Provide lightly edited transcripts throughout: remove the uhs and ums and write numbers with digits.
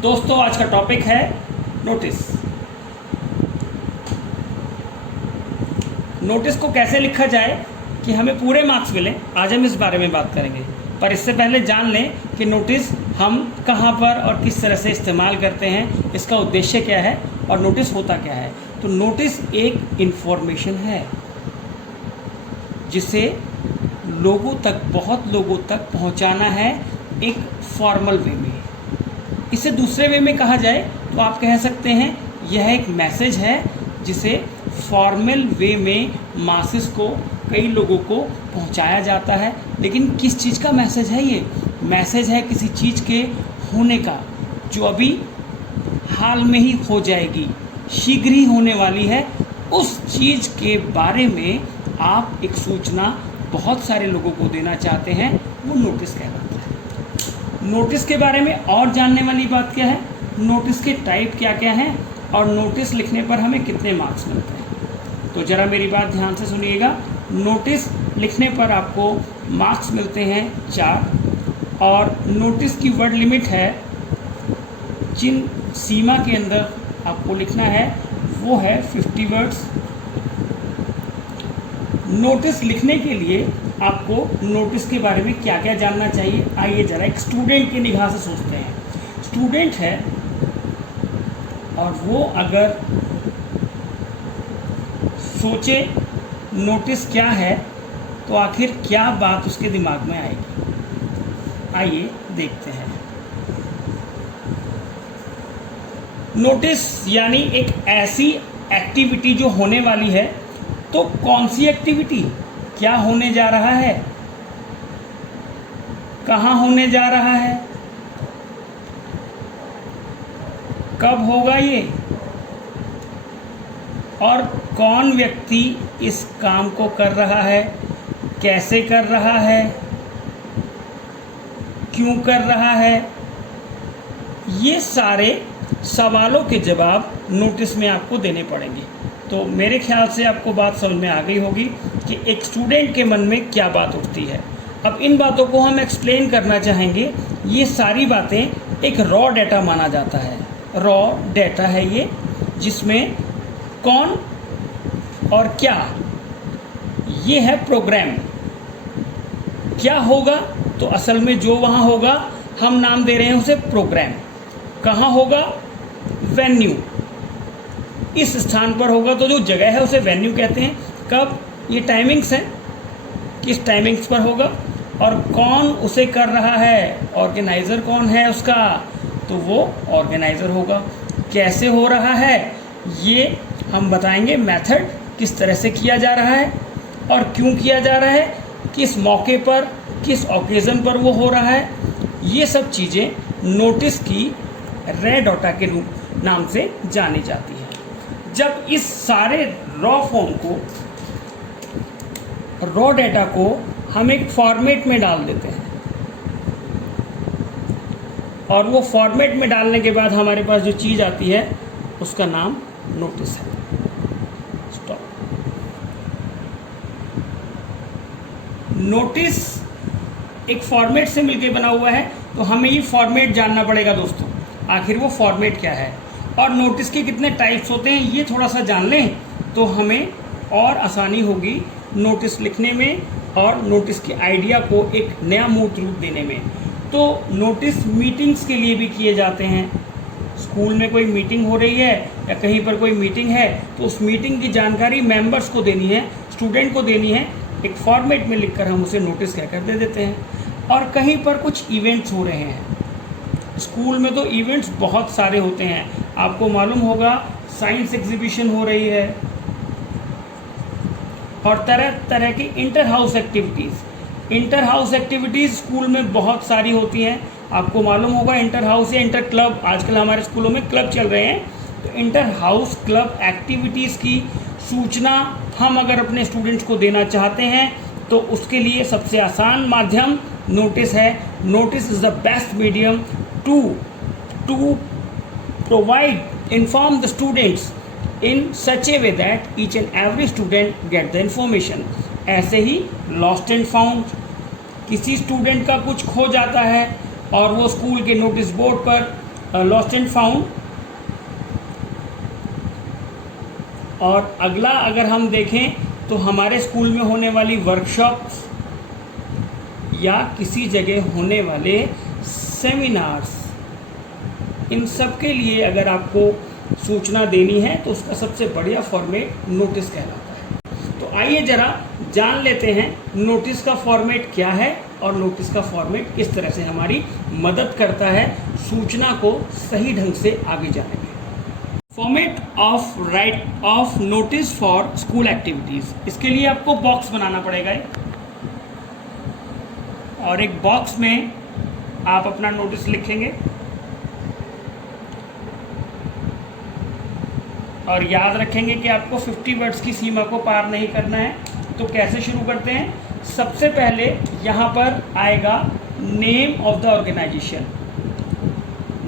दोस्तों आज का टॉपिक है नोटिस। नोटिस को कैसे लिखा जाए कि हमें पूरे मार्क्स मिलें, आज हम इस बारे में बात करेंगे। पर इससे पहले जान लें कि नोटिस हम कहाँ पर और किस तरह से इस्तेमाल करते हैं, इसका उद्देश्य क्या है और नोटिस होता क्या है। तो नोटिस एक इन्फॉर्मेशन है जिसे लोगों तक, बहुत लोगों तक पहुंचाना है एक फॉर्मल वे में। इसे दूसरे वे में कहा जाए तो आप कह सकते हैं यह एक मैसेज है जिसे फॉर्मल वे में मासेस को, कई लोगों को पहुंचाया जाता है। लेकिन किस चीज़ का मैसेज है ये? मैसेज है किसी चीज़ के होने का, जो अभी हाल में ही हो जाएगी, शीघ्र ही होने वाली है। उस चीज़ के बारे में आप एक सूचना बहुत सारे लोगों को देना चाहते हैं, वो नोटिस कहलाता है। नोटिस के बारे में और जानने वाली बात क्या है, नोटिस के टाइप क्या क्या हैं और नोटिस लिखने पर हमें कितने मार्क्स मिलते हैं। तो ज़रा मेरी बात ध्यान से सुनिएगा। नोटिस लिखने पर आपको मार्क्स मिलते हैं 4 और नोटिस की वर्ड लिमिट है, जिन सीमा के अंदर आपको लिखना है वो है 50 वर्ड्स। नोटिस लिखने के लिए आपको नोटिस के बारे में क्या क्या जानना चाहिए, आइए ज़रा एक स्टूडेंट की निगाह से सोचते हैं। स्टूडेंट है और वो अगर सोचे नोटिस क्या है तो आखिर क्या बात उसके दिमाग में आएगी, आइए देखते हैं। नोटिस यानी एक ऐसी एक्टिविटी जो होने वाली है। तो कौन सी एक्टिविटी, क्या होने जा रहा है, कहाँ होने जा रहा है, कब होगा ये, और कौन व्यक्ति इस काम को कर रहा है, कैसे कर रहा है, क्यों कर रहा है। ये सारे सवालों के जवाब नोटिस में आपको देने पड़ेंगे। तो मेरे ख्याल से आपको बात समझ में आ गई होगी कि एक स्टूडेंट के मन में क्या बात उठती है। अब इन बातों को हम एक्सप्लेन करना चाहेंगे। ये सारी बातें एक रॉ डेटा माना जाता है। रॉ डेटा है ये, जिसमें कौन और क्या, ये है प्रोग्राम। क्या होगा, तो असल में जो वहाँ होगा हम नाम दे रहे हैं उसे प्रोग्राम। कहाँ होगा, वेन्यू, इस स्थान पर होगा तो जो जगह है उसे वेन्यू कहते हैं। कब, ये टाइमिंग्स हैं, किस टाइमिंग्स पर होगा, और कौन उसे कर रहा है, ऑर्गेनाइज़र कौन है उसका, तो वो ऑर्गेनाइज़र होगा। कैसे हो रहा है ये हम बताएंगे, मेथड किस तरह से किया जा रहा है और क्यों किया जा रहा है, किस मौके पर, किस ओकेज़न पर वो हो रहा है। ये सब चीज़ें नोटिस की रॉ डेटा के रूप नाम से जानी जाती है। जब इस सारे रॉ फॉर्म को, रॉ डेटा को हम एक फॉर्मेट में डाल देते हैं और वो फॉर्मेट में डालने के बाद हमारे पास जो चीज़ आती है उसका नाम नोटिस है। स्टॉप। नोटिस एक फॉर्मेट से मिलकर बना हुआ है, तो हमें ये फॉर्मेट जानना पड़ेगा दोस्तों, आखिर वो फॉर्मेट क्या है और नोटिस के कितने टाइप्स होते हैं, ये थोड़ा सा जान लें तो हमें और आसानी होगी नोटिस लिखने में और नोटिस के आइडिया को एक नया मूर्त रूप देने में। तो नोटिस मीटिंग्स के लिए भी किए जाते हैं। स्कूल में कोई मीटिंग हो रही है या कहीं पर कोई मीटिंग है तो उस मीटिंग की जानकारी मेंबर्स को देनी है, स्टूडेंट को देनी है, एक फॉर्मेट में लिखकर हम उसे नोटिस कहकर दे देते हैं। और कहीं पर कुछ इवेंट्स हो रहे हैं, स्कूल में तो इवेंट्स बहुत सारे होते हैं, आपको मालूम होगा साइंस एग्जीबिशन हो रही है और तरह तरह की इंटर हाउस एक्टिविटीज़ स्कूल में बहुत सारी होती हैं। आपको मालूम होगा इंटर हाउस या इंटर क्लब, आजकल हमारे स्कूलों में क्लब चल रहे हैं, तो इंटर हाउस क्लब एक्टिविटीज़ की सूचना हम अगर अपने स्टूडेंट्स को देना चाहते हैं तो उसके लिए सबसे आसान माध्यम नोटिस है। Notice is the best medium to inform the students in such a way that each and every student get the information। ऐसे ही lost and found, किसी स्टूडेंट का कुछ खो जाता है और वो स्कूल के नोटिस बोर्ड पर लॉस्ट एंड फाउंड। और अगला अगर हम देखें तो हमारे स्कूल में होने वाली वर्कशॉप्स या किसी जगह होने वाले सेमिनार्स, इन सब के लिए अगर आपको सूचना देनी है तो उसका सबसे बढ़िया फॉर्मेट नोटिस कहलाता है। तो आइए ज़रा जान लेते हैं नोटिस का फॉर्मेट क्या है और नोटिस का फॉर्मेट किस तरह से हमारी मदद करता है सूचना को सही ढंग से आगे जाने में। Format of notice for school activities, इसके लिए आपको बॉक्स बनाना पड़ेगा और एक बॉक्स में आप अपना नोटिस लिखेंगे और याद रखेंगे कि आपको 50 वर्ड्स की सीमा को पार नहीं करना है। तो कैसे शुरू करते हैं? सबसे पहले यहाँ पर आएगा name of the organisation,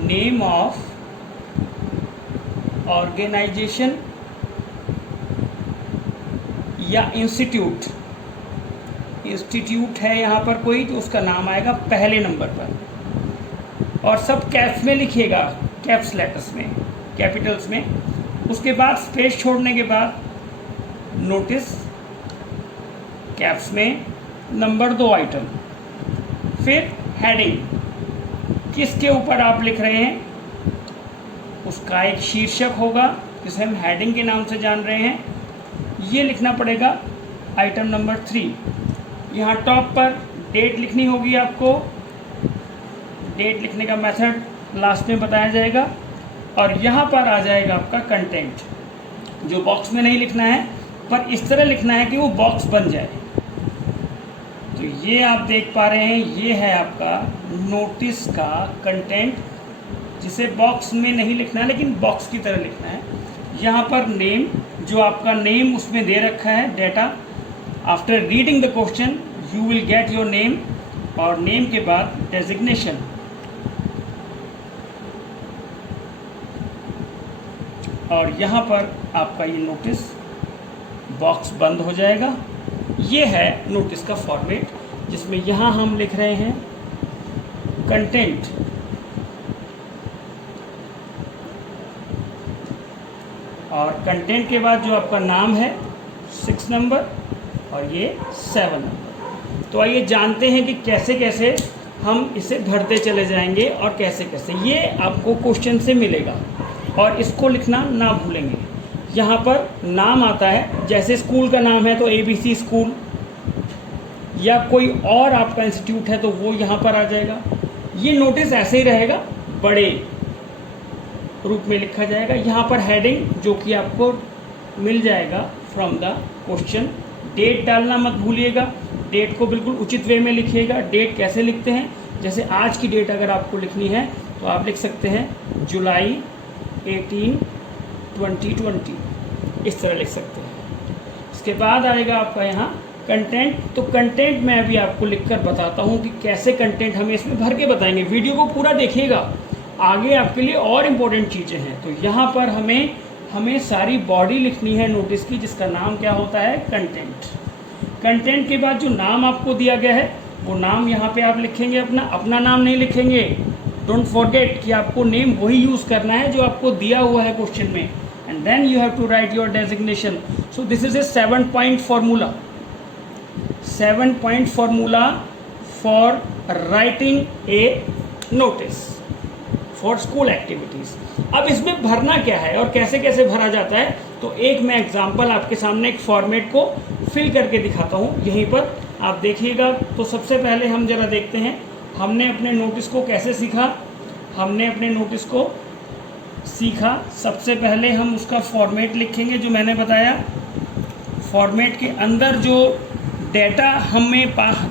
name of organisation या इंस्टीट्यूट, इंस्टीट्यूट है यहाँ पर कोई तो उसका नाम आएगा पहले नंबर पर और सब कैप्स में लिखिएगा, कैप्स लेटर्स में, कैपिटल्स में। उसके बाद स्पेस छोड़ने के बाद नोटिस कैप्स में नंबर 2 आइटम, फिर हेडिंग, किसके ऊपर आप लिख रहे हैं उसका एक शीर्षक होगा जिसे हम हेडिंग के नाम से जान रहे हैं, ये लिखना पड़ेगा आइटम नंबर 3। यहाँ टॉप पर डेट लिखनी होगी आपको, डेट लिखने का मेथड लास्ट में बताया जाएगा। और यहाँ पर आ जाएगा आपका कंटेंट, जो बॉक्स में नहीं लिखना है पर इस तरह लिखना है कि वो बॉक्स बन जाए। तो ये आप देख पा रहे हैं, ये है आपका नोटिस का कंटेंट, जिसे बॉक्स में नहीं लिखना है लेकिन बॉक्स की तरह लिखना है। यहाँ पर नेम, जो आपका नेम उसमें दे रखा है data, after reading the question you will get your name, और नेम के बाद डेजिग्नेशन, और यहाँ पर आपका ये नोटिस बॉक्स बंद हो जाएगा। ये है नोटिस का फॉर्मेट, जिसमें यहाँ हम लिख रहे हैं कंटेंट, और कंटेंट के बाद जो आपका नाम है 6 नंबर और ये 7 नंबर। तो आइए जानते हैं कि कैसे कैसे हम इसे भरते चले जाएंगे और कैसे कैसे ये आपको क्वेश्चन से मिलेगा। और इसको लिखना ना भूलेंगे। यहाँ पर नाम आता है, जैसे स्कूल का नाम है तो ABC स्कूल, या कोई और आपका इंस्टीट्यूट है तो वो यहाँ पर आ जाएगा। ये नोटिस ऐसे ही रहेगा, बड़े रूप में लिखा जाएगा। यहाँ पर हेडिंग जो कि आपको मिल जाएगा फ्रॉम द क्वेश्चन। डेट डालना मत भूलिएगा, डेट को बिल्कुल उचित वे में लिखिएगा। डेट कैसे लिखते हैं? जैसे आज की डेट अगर आपको लिखनी है तो आप लिख सकते हैं जुलाई 18, 2020, इस तरह लिख सकते हैं। इसके बाद आएगा आपका यहाँ कंटेंट। तो कंटेंट मैं अभी आपको लिखकर बताता हूँ कि कैसे कंटेंट हमें इसमें भर के बताएंगे। वीडियो को पूरा देखिएगा, आगे आपके लिए और इम्पोर्टेंट चीज़ें हैं। तो यहाँ पर हमें सारी बॉडी लिखनी है नोटिस की, जिसका नाम क्या होता है? कंटेंट। कंटेंट के बाद जो नाम आपको दिया गया है वो नाम यहाँ पे आप लिखेंगे, अपना नाम नहीं लिखेंगे। डोंट फॉरगेट कि आपको नेम वही यूज़ करना है जो आपको दिया हुआ है क्वेश्चन में, and then you have to write your designation. So this is a 7 point formula, 7 point formula for writing a notice for school activities. अब इसमें भरना क्या है और कैसे कैसे भरा जाता है, तो एक मैं एग्जांपल आपके सामने एक फॉर्मेट को फिल करके दिखाता हूँ, यहीं पर आप देखिएगा। तो सबसे पहले हम जरा देखते हैं हमने अपने नोटिस को कैसे सीखा। हमने अपने नोटिस को सीखा, सबसे पहले हम उसका फॉर्मेट लिखेंगे जो मैंने बताया। फॉर्मेट के अंदर जो डेटा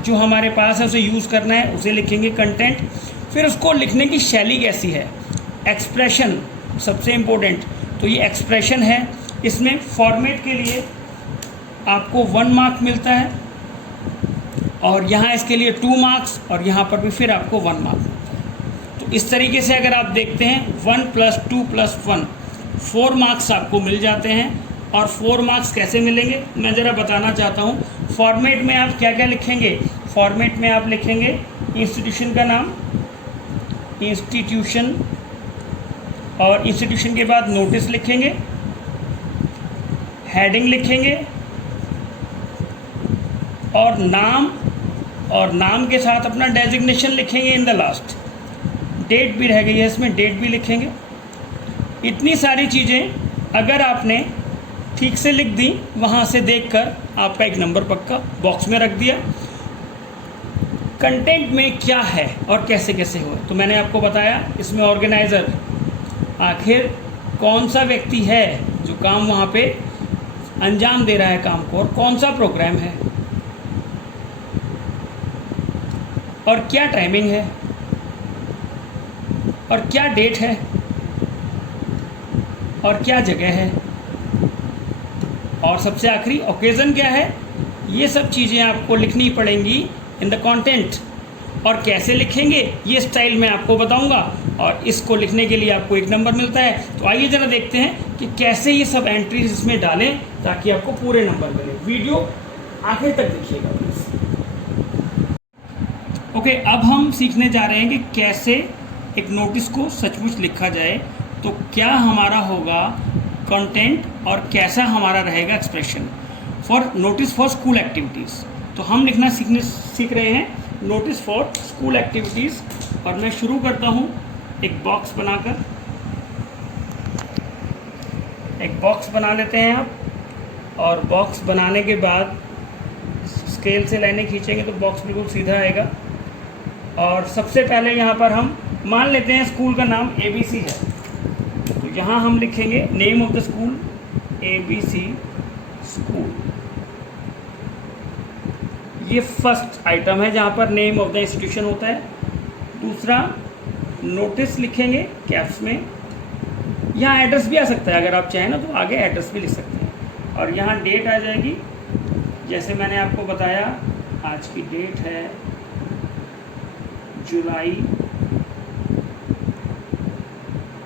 जो हमारे पास है उसे यूज़ करना है, उसे लिखेंगे कंटेंट। फिर उसको लिखने की शैली कैसी है, एक्सप्रेशन सबसे इम्पोर्टेंट। तो ये एक्सप्रेशन है, इसमें फॉर्मेट के लिए आपको 1 मार्क मिलता है और यहाँ इसके लिए 2 मार्क्स और यहाँ पर भी फिर आपको 1 मार्क मिलता है। तो इस तरीके से अगर आप देखते हैं 1 + 2 + 1 4 मार्क्स आपको मिल जाते हैं। और 4 मार्क्स कैसे मिलेंगे मैं ज़रा बताना चाहता हूँ। फॉर्मेट में आप क्या क्या लिखेंगे? फॉर्मेट में आप लिखेंगे इंस्टीट्यूशन का नाम, इंस्टीट्यूशन और इंस्टीट्यूशन के बाद नोटिस लिखेंगे, हेडिंग लिखेंगे और नाम के साथ अपना डेजिग्नेशन लिखेंगे इन द लास्ट। डेट भी रह गई है इसमें, डेट भी लिखेंगे। इतनी सारी चीज़ें अगर आपने ठीक से लिख दी, वहाँ से देखकर आपका एक नंबर पक्का बॉक्स में रख दिया। कंटेंट में क्या है और कैसे कैसे हो, तो मैंने आपको बताया इसमें ऑर्गेनाइज़र आखिर कौन सा व्यक्ति है जो काम वहाँ पे अंजाम दे रहा है काम को, और कौन सा प्रोग्राम है, और क्या टाइमिंग है, और क्या डेट है, और क्या जगह है, और सबसे आखिरी ओकेज़न क्या है। ये सब चीज़ें आपको लिखनी पड़ेंगी इन द कंटेंट। और कैसे लिखेंगे ये स्टाइल मैं आपको बताऊंगा, और इसको लिखने के लिए आपको एक नंबर मिलता है। तो आइए ज़रा देखते हैं कि कैसे ये सब एंट्रीज इसमें डालें ताकि आपको पूरे नंबर मिले। वीडियो आखिर तक देखिएगा प्लीज़। ओके, अब हम सीखने जा रहे हैं कि कैसे एक नोटिस को सचमुच लिखा जाए। तो क्या हमारा होगा कंटेंट और कैसा हमारा रहेगा expression for notice for school activities. तो हम लिखना सीख रहे हैं नोटिस फॉर स्कूल एक्टिविटीज़। और मैं शुरू करता हूँ एक बॉक्स बनाकर। एक बॉक्स बना लेते हैं आप, और बॉक्स बनाने के बाद स्केल से लाइनें खींचेंगे तो बॉक्स बिल्कुल सीधा आएगा। और सबसे पहले यहाँ पर हम मान लेते हैं स्कूल का नाम ABC है, तो यहाँ हम लिखेंगे name of the school ABC school. ये फर्स्ट आइटम है जहाँ पर नेम ऑफ द इंस्टीट्यूशन होता है। दूसरा नोटिस लिखेंगे कैप्स में। यहाँ एड्रेस भी आ सकता है, अगर आप चाहें ना तो आगे एड्रेस भी लिख सकते हैं। और यहाँ डेट आ जाएगी, जैसे मैंने आपको बताया आज की डेट है जुलाई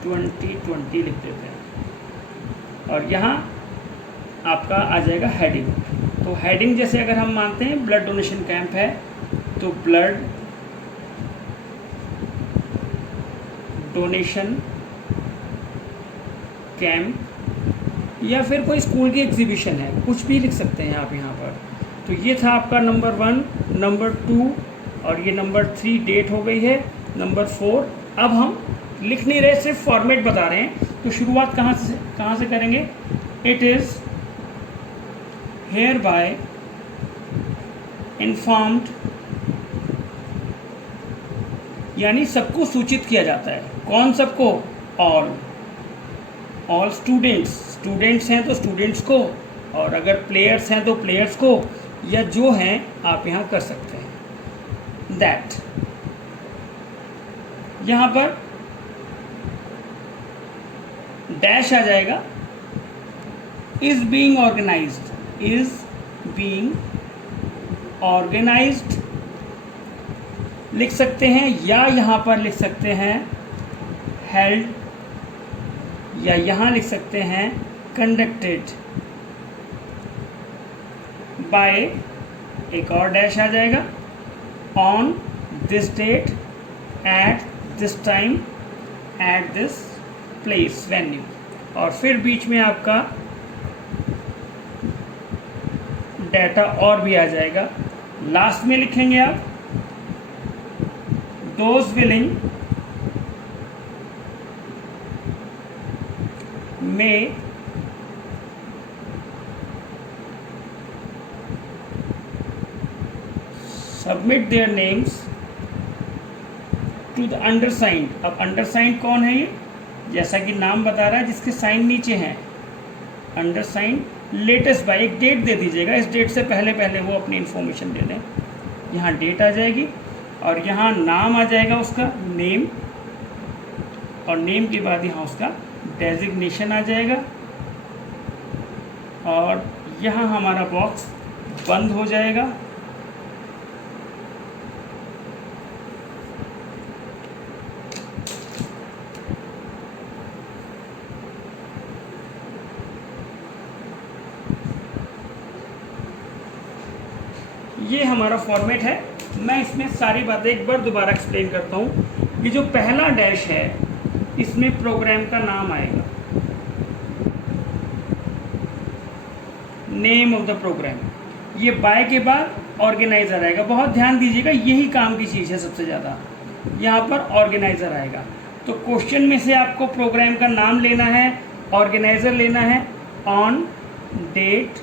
2020 लिख देते हैं। और यहाँ आपका आ जाएगा हेडिंग। तो हेडिंग जैसे अगर हम मानते हैं ब्लड डोनेशन कैंप है तो ब्लड डोनेशन कैंप, या फिर कोई स्कूल की एग्जीबिशन है, कुछ भी लिख सकते हैं आप यहाँ पर। तो ये था आपका नंबर 1, नंबर 2 और ये नंबर 3 डेट हो गई है। नंबर 4 अब हम लिख नहीं रहे, सिर्फ फॉर्मेट बता रहे हैं। तो शुरुआत कहाँ से करेंगे। इट इज़ hereby informed, यानी सबको सूचित किया जाता है। कौन सबको, ऑल स्टूडेंट्स हैं तो स्टूडेंट्स को, और अगर प्लेयर्स हैं तो प्लेयर्स को, या जो हैं आप यहाँ कर सकते हैं दैट। यहाँ पर डैश आ जाएगा, इज बीइंग ऑर्गेनाइज्ड लिख सकते हैं, या यहाँ पर लिख सकते हैं हेल्ड, या यहाँ लिख सकते हैं कंडक्टेड बाय, एक और डैश आ जाएगा, on this date at this time at this place venue. और फिर बीच में आपका डाटा और भी आ जाएगा। लास्ट में लिखेंगे आप दोज विलिंग में submit their names to the undersigned. अब अंडरसाइंड कौन है, ये जैसा कि नाम बता रहा है जिसके साइन नीचे हैं, अंडरसाइंड लेटेस्ट बाय, एक डेट दे दीजिएगा, इस डेट से पहले वो अपनी इन्फॉर्मेशन दे दें। यहाँ डेट आ जाएगी और यहाँ नाम आ जाएगा उसका नेम, और नेम के बाद यहाँ उसका डेजिग्नेशन आ जाएगा। और यहाँ हमारा बॉक्स बंद हो जाएगा। ये हमारा फॉर्मेट है। मैं इसमें सारी बातें एक बार दोबारा एक्सप्लेन करता हूँ। ये जो पहला डैश है इसमें प्रोग्राम का नाम आएगा, नेम ऑफ द प्रोग्राम। ये बाय के बाद ऑर्गेनाइजर आएगा। बहुत ध्यान दीजिएगा, यही काम की चीज़ है सबसे ज़्यादा। यहाँ पर ऑर्गेनाइजर आएगा। तो क्वेश्चन में से आपको प्रोग्राम का नाम लेना है, ऑर्गेनाइजर लेना है, on, date,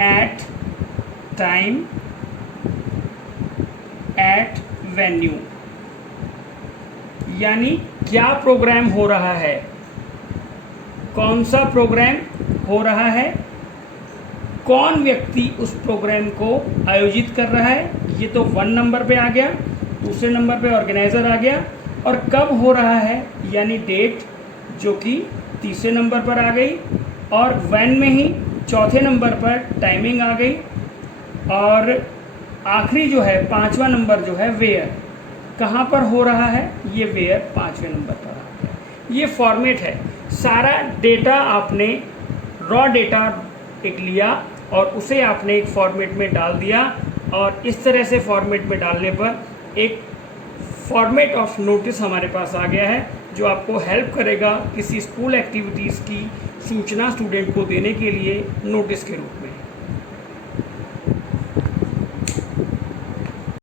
at, time, at venue, यानी क्या प्रोग्राम हो रहा है, कौन सा प्रोग्राम हो रहा है, कौन व्यक्ति उस प्रोग्राम को आयोजित कर रहा है, ये तो 1 नंबर पे आ गया। दूसरे नंबर पे ऑर्गेनाइजर आ गया, और कब हो रहा है यानी डेट, जो कि तीसरे नंबर पर आ गई, और व्हेन में ही चौथे नंबर पर टाइमिंग आ गई, और आखिरी जो है 5वां नंबर जो है वेयर, कहाँ पर हो रहा है, ये वेयर 5वें नंबर पर आ गया। ये फॉर्मेट है। सारा डेटा आपने रॉ डेटा एक लिया और उसे आपने एक फॉर्मेट में डाल दिया, और इस तरह से फॉर्मेट में डालने पर एक फॉर्मेट ऑफ नोटिस हमारे पास आ गया है, जो आपको हेल्प करेगा किसी स्कूल एक्टिविटीज़ की सूचना स्टूडेंट को देने के लिए नोटिस के रूप में।